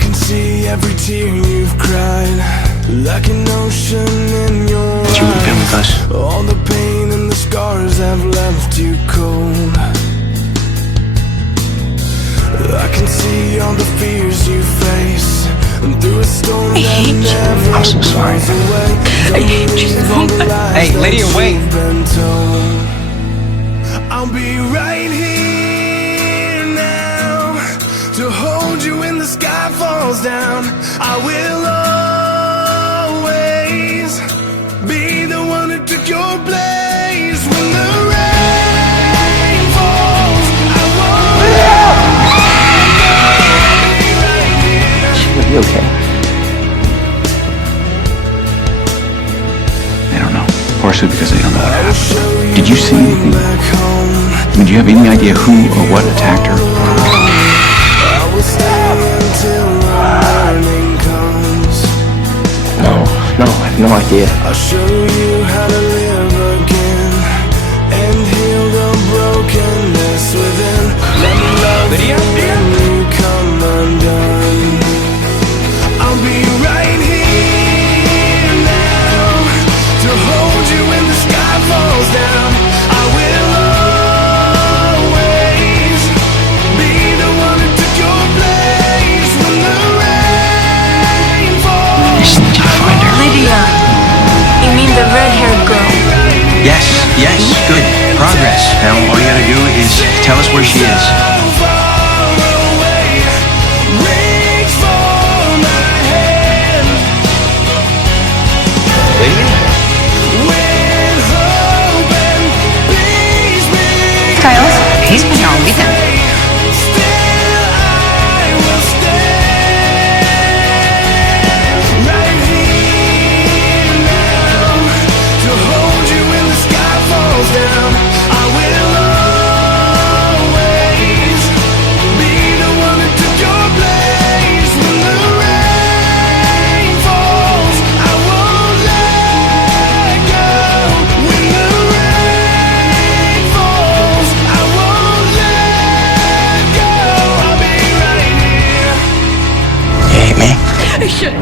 can see every tear you've cried, like an ocean in your eyes. You would have been with us. All the pain and the scars have left you cold. I can see all the fears you face, and through a storm that never I'm so sorry. goes away. I hate you so much. Hey, Lydia, wait. I'll be right here now to hold you when the sky falls down. I will always be the one who took your place when the rain falls. I won't be right here. She'll be okay. I don't know. Partially because I don't know what happened. Did you see anything? I mean, do you have any idea who or what attacked her? I will stay until the morning comes. No, I have no idea. I'll show you how to live again and heal the brokenness within. Let me love you when you come undone. I'll be right here now to hold you when the sky falls down. I will always be the one who took your place when the rain falls. I just need you to find her. Lydia, you mean the red-haired girl? Yes, good. Progress. Now all you gotta do is tell us where she is. Styles, he's been on with him. I should.